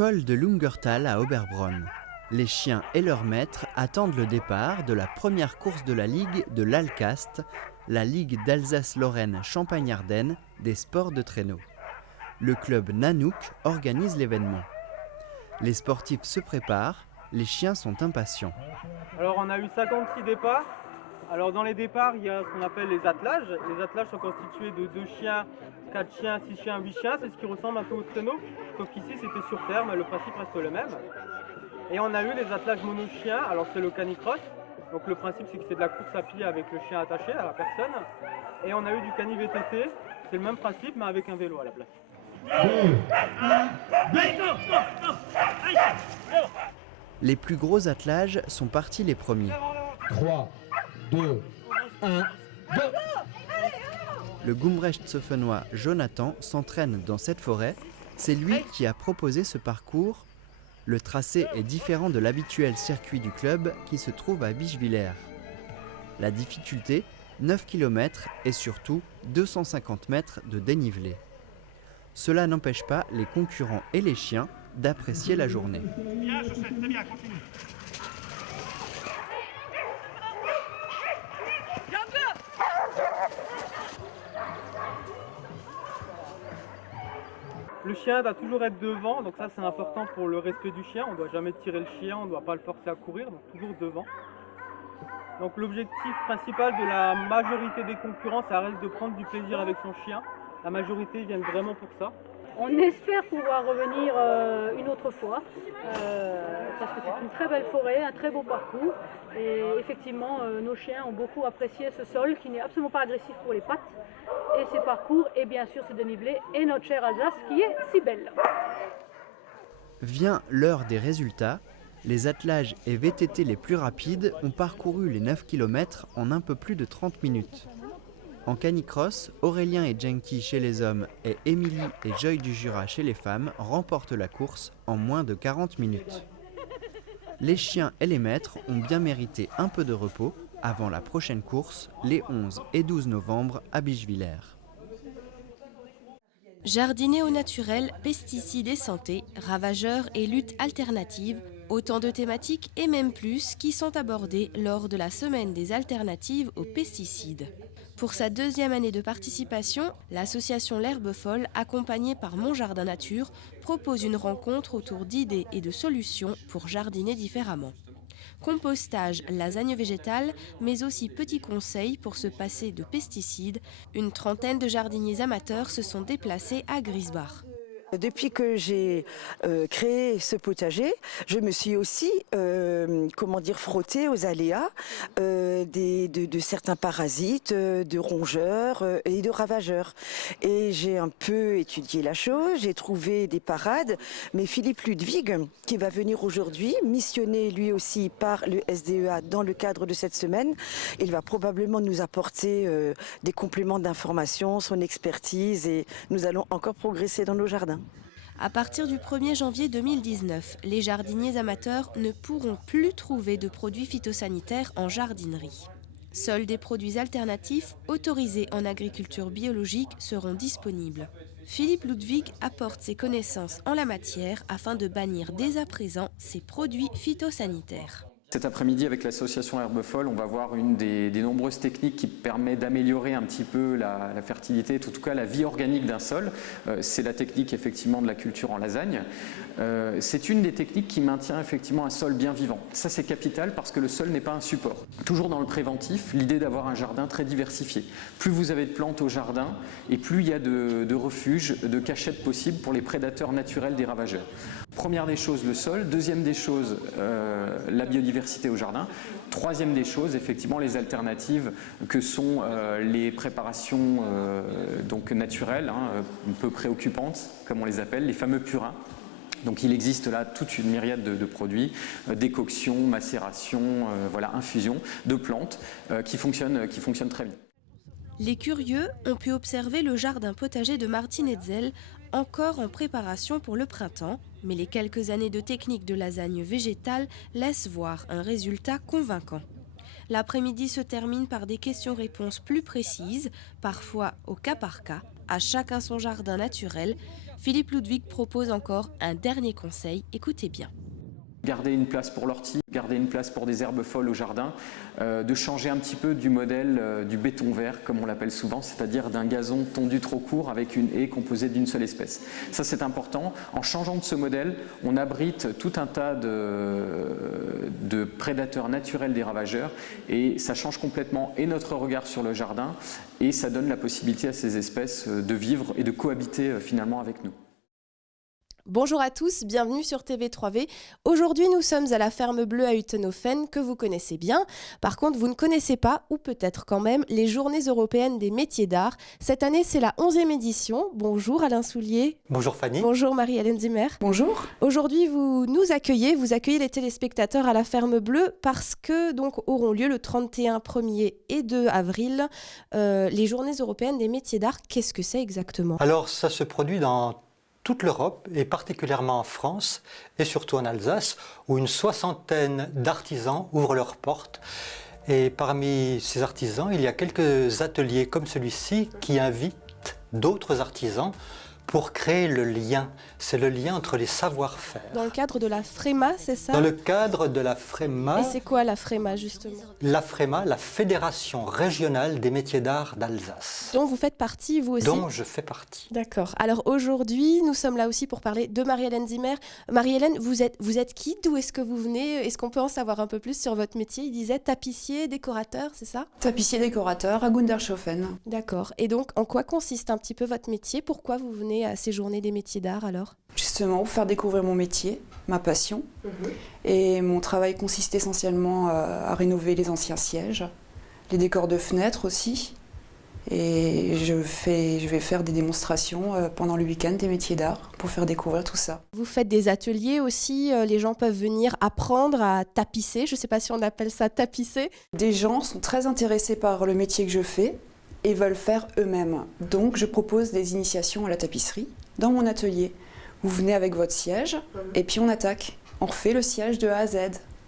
Col de Lungertal à Oberbronn. Les chiens et leurs maîtres attendent le départ de la première course de la Ligue de l'Alcast, la Ligue d'Alsace-Lorraine Champagne-Ardenne des sports de traîneau. Le club Nanook organise l'événement. Les sportifs se préparent, les chiens sont impatients. Alors on a eu 56 départs. Alors dans les départs, il y a ce qu'on appelle les attelages. Les attelages sont constitués de 2 chiens, 4 chiens, 6 chiens, 8 chiens. C'est ce qui ressemble un peu au traîneau, sauf qu'ici c'était sur terre, mais le principe reste le même. Et on a eu les attelages mono-chiens, alors c'est le canicross. Donc le principe c'est que c'est de la course à pied avec le chien attaché à la personne. Et on a eu du cani-VTT, c'est le même principe mais avec un vélo à la place. Les plus gros attelages sont partis les premiers. 3, 2, 1, go! Le Gumbrechtshofenois Jonathan s'entraîne dans cette forêt. C'est lui qui a proposé ce parcours. Le tracé est différent de l'habituel circuit du club qui se trouve à Bischwiller. La difficulté, 9 km et surtout 250 mètres de dénivelé. Cela n'empêche pas les concurrents et les chiens d'apprécier la journée. Bien, je sais, très bien, continue. Le chien doit toujours être devant, donc ça c'est important pour le respect du chien. On ne doit jamais tirer le chien, on ne doit pas le forcer à courir, donc toujours devant. Donc l'objectif principal de la majorité des concurrents, ça reste de prendre du plaisir avec son chien. La majorité viennent vraiment pour ça. On espère pouvoir revenir une autre fois, parce que c'est une très belle forêt, un très beau parcours. Et effectivement, nos chiens ont beaucoup apprécié ce sol qui n'est absolument pas agressif pour les pattes. Et ces parcours, et bien sûr ce dénivelé, et notre chère Alsace qui est si belle. Vient l'heure des résultats. Les attelages et VTT les plus rapides ont parcouru les 9 km en un peu plus de 30 minutes. En canicross, Aurélien et Jenki chez les hommes et Émilie et Joy du Jura chez les femmes remportent la course en moins de 40 minutes. Les chiens et les maîtres ont bien mérité un peu de repos avant la prochaine course, les 11 et 12 novembre à Bischwiller. Jardiner au naturel, pesticides et santé, ravageurs et lutte alternative, autant de thématiques et même plus qui sont abordées lors de la semaine des alternatives aux pesticides. Pour sa 2e année de participation, l'association L'Herbe Folle, accompagnée par Mon Jardin Nature, propose une rencontre autour d'idées et de solutions pour jardiner différemment. Compostage, lasagne végétale, mais aussi petits conseils pour se passer de pesticides. Une trentaine de jardiniers amateurs se sont déplacés à Griesbach. Depuis que j'ai créé ce potager, je me suis aussi frottée aux aléas de certains parasites, de rongeurs et de ravageurs. Et j'ai un peu étudié la chose, j'ai trouvé des parades, mais Philippe Ludwig, qui va venir aujourd'hui, missionné lui aussi par le SDEA dans le cadre de cette semaine, il va probablement nous apporter des compléments d'information, son expertise, et nous allons encore progresser dans nos jardins. À partir du 1er janvier 2019, les jardiniers amateurs ne pourront plus trouver de produits phytosanitaires en jardinerie. Seuls des produits alternatifs autorisés en agriculture biologique seront disponibles. Philippe Ludwig apporte ses connaissances en la matière afin de bannir dès à présent ces produits phytosanitaires. Cet après-midi, avec l'association Herbe Folle, on va voir une des nombreuses techniques qui permet d'améliorer un petit peu la fertilité, en tout cas la vie organique d'un sol. C'est la technique effectivement de la culture en lasagne. C'est une des techniques qui maintient effectivement un sol bien vivant. Ça, c'est capital parce que le sol n'est pas un support. Toujours dans le préventif, l'idée d'avoir un jardin très diversifié. Plus vous avez de plantes au jardin et plus il y a de refuges, de cachettes possibles pour les prédateurs naturels des ravageurs. Première des choses, le sol. Deuxième des choses, la biodiversité au jardin. Troisième des choses, effectivement, les alternatives que sont les préparations donc naturelles, un peu préoccupantes, comme on les appelle, les fameux purins. Donc il existe là toute une myriade de produits, décoctions, macérations, infusions de plantes qui fonctionnent très bien. Les curieux ont pu observer le jardin potager de Martine Hetzel, encore en préparation pour le printemps, mais les quelques années de technique de lasagne végétale laissent voir un résultat convaincant. L'après-midi se termine par des questions-réponses plus précises, parfois au cas par cas, à chacun son jardin naturel. Philippe Ludwig propose encore un dernier conseil, écoutez bien. Garder une place pour l'ortie, garder une place pour des herbes folles au jardin, de changer un petit peu du modèle du béton vert, comme on l'appelle souvent, c'est-à-dire d'un gazon tondu trop court avec une haie composée d'une seule espèce. Ça, c'est important. En changeant de ce modèle, on abrite tout un tas de prédateurs naturels des ravageurs et ça change complètement et notre regard sur le jardin et ça donne la possibilité à ces espèces de vivre et de cohabiter finalement avec nous. Bonjour à tous, bienvenue sur TV3V. Aujourd'hui, nous sommes à la ferme bleue à Utenhofen, que vous connaissez bien. Par contre, vous ne connaissez pas, ou peut-être quand même, les Journées européennes des métiers d'art. Cette année, c'est la 11e édition. Bonjour Alain Soulier. Bonjour Fanny. Bonjour Marie-Hélène Zimmer. Bonjour. Aujourd'hui, vous accueillez les téléspectateurs à la ferme bleue parce que donc auront lieu le 31, 1er et 2 avril les Journées européennes des métiers d'art. Qu'est-ce que c'est exactement ? Alors, ça se produit dans toute l'Europe et particulièrement en France et surtout en Alsace où une 60aine d'artisans ouvrent leurs portes. Et parmi ces artisans, il y a quelques ateliers comme celui-ci qui invitent d'autres artisans pour créer le lien. C'est le lien entre les savoir-faire. Dans le cadre de la FREMA, c'est ça ? Dans le cadre de la FREMA. Et c'est quoi la FREMA justement ? La FREMA, la Fédération régionale des métiers d'art d'Alsace. Dont vous faites partie, vous aussi ? Dont je fais partie. D'accord. Alors aujourd'hui, nous sommes là aussi pour parler de Marie-Hélène Zimmer. Marie-Hélène, vous êtes qui ? D'où est-ce que vous venez ? Est-ce qu'on peut en savoir un peu plus sur votre métier ? Il disait tapissier, décorateur, c'est ça ? Tapissier décorateur à Gundershofen. D'accord. Et donc, en quoi consiste un petit peu votre métier ? Pourquoi vous venez à ces Journées des métiers d'art alors ? Justement, pour faire découvrir mon métier, ma passion. Et mon travail consiste essentiellement à rénover les anciens sièges, les décors de fenêtres aussi. Et je vais faire des démonstrations pendant le week-end des métiers d'art pour faire découvrir tout ça. Vous faites des ateliers aussi, les gens peuvent venir apprendre à tapisser. Je ne sais pas si on appelle ça tapisser. Des gens sont très intéressés par le métier que je fais et veulent faire eux-mêmes. Donc je propose des initiations à la tapisserie dans mon atelier. Vous venez avec votre siège et puis on attaque. On refait le siège de A à Z.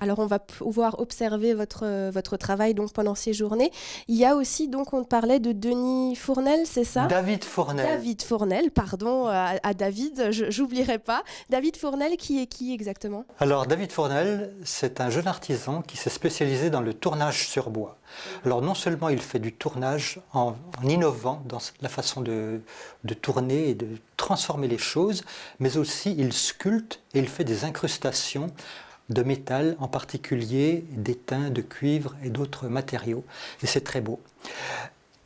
Alors on va pouvoir observer votre travail donc pendant ces journées. Il y a aussi donc on parlait de Denis Fournel, c'est ça ? David Fournel. David Fournel, pardon à David, j'oublierai pas. David Fournel qui est qui exactement ? Alors David Fournel, c'est un jeune artisan qui s'est spécialisé dans le tournage sur bois. Alors non seulement il fait du tournage en innovant dans la façon de tourner et de transformer les choses, mais aussi il sculpte et il fait des incrustations de métal, en particulier d'étain, de cuivre et d'autres matériaux. Et c'est très beau.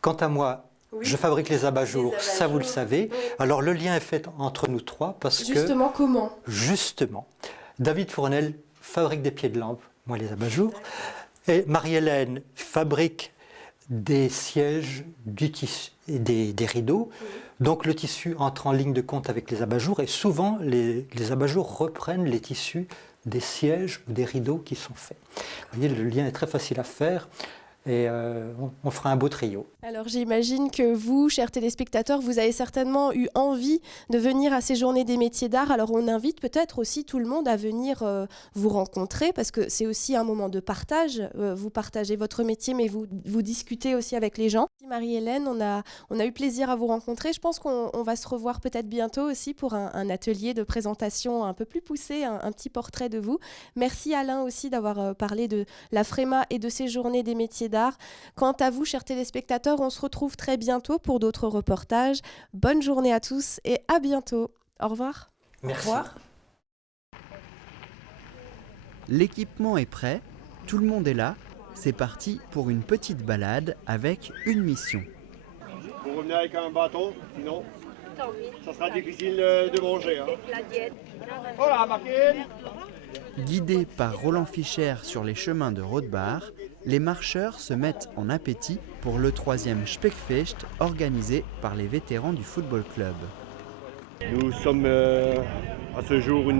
Quant à moi, je fabrique les abat-jours, ça vous le savez. Oui. Alors le lien est fait entre nous trois parce que... Justement, comment ? Justement, David Fournel fabrique des pieds de lampe, moi les abat-jours, et Marie-Hélène fabrique des sièges, du tissu, et des rideaux. Donc le tissu entre en ligne de compte avec les abat-jours et souvent les abat-jours reprennent les tissus des sièges ou des rideaux qui sont faits. Vous voyez, le lien est très facile à faire et on fera un beau trio. Alors j'imagine que vous, chers téléspectateurs, vous avez certainement eu envie de venir à ces Journées des métiers d'art. Alors on invite peut-être aussi tout le monde à venir vous rencontrer parce que c'est aussi un moment de partage. Vous partagez votre métier mais vous discutez aussi avec les gens. Marie-Hélène, on a eu plaisir à vous rencontrer. Je pense qu'on va se revoir peut-être bientôt aussi pour un atelier de présentation un peu plus poussé, un petit portrait de vous. Merci Alain aussi d'avoir parlé de la FREMA et de ces Journées des métiers d'art. Quant à vous, chers téléspectateurs, on se retrouve très bientôt pour d'autres reportages. Bonne journée à tous et à bientôt. Au revoir. Merci. Au revoir. L'équipement est prêt, tout le monde est là. C'est parti pour une petite balade avec une mission. Vous revenez avec un bâton, sinon ça sera difficile de manger. Voilà, Marquine. Guidés par Roland Fischer sur les chemins de Rothbard, les marcheurs se mettent en appétit pour le 3e Speckfest organisé par les vétérans du football club. Nous sommes à ce jour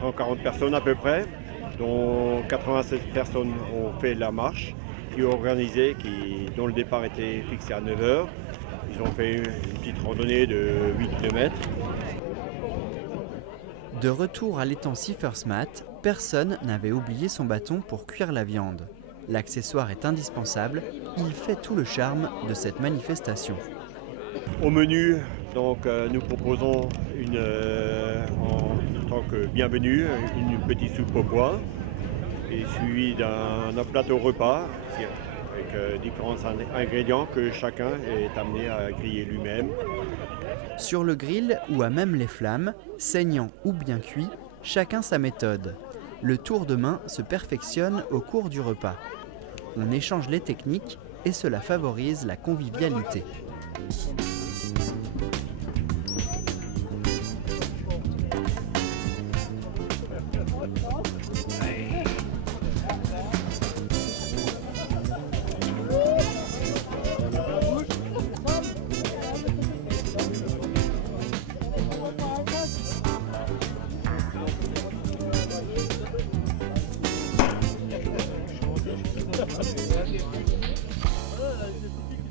140 personnes à peu près, dont 87 personnes ont fait la marche, qui ont organisé, dont le départ était fixé à 9h. Ils ont fait une petite randonnée de 8 km. De retour à l'étang Siffersmat, personne n'avait oublié son bâton pour cuire la viande. L'accessoire est indispensable, il fait tout le charme de cette manifestation. Au menu, donc, nous proposons une en tant que bienvenue, une petite soupe au pois, et suivi d'un plateau repas avec différents ingrédients que chacun est amené à griller lui-même. Sur le grill ou à même les flammes, saignant ou bien cuit, chacun sa méthode. Le tour de main se perfectionne au cours du repas. On échange les techniques et cela favorise la convivialité.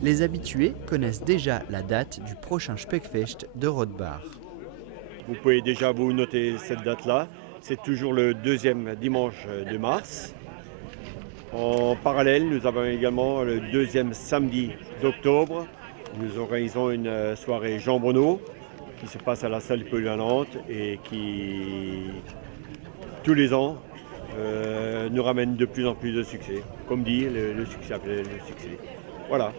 Les habitués connaissent déjà la date du prochain Speckfest de Rothbard. Vous pouvez déjà vous noter cette date-là. C'est toujours le deuxième dimanche de mars. En parallèle, nous avons également le deuxième samedi d'octobre. Nous organisons une soirée Jean Bruno qui se passe à la salle polyvalente et qui, tous les ans, nous ramène de plus en plus de succès. Comme dit, le succès appelle le succès. Voilà.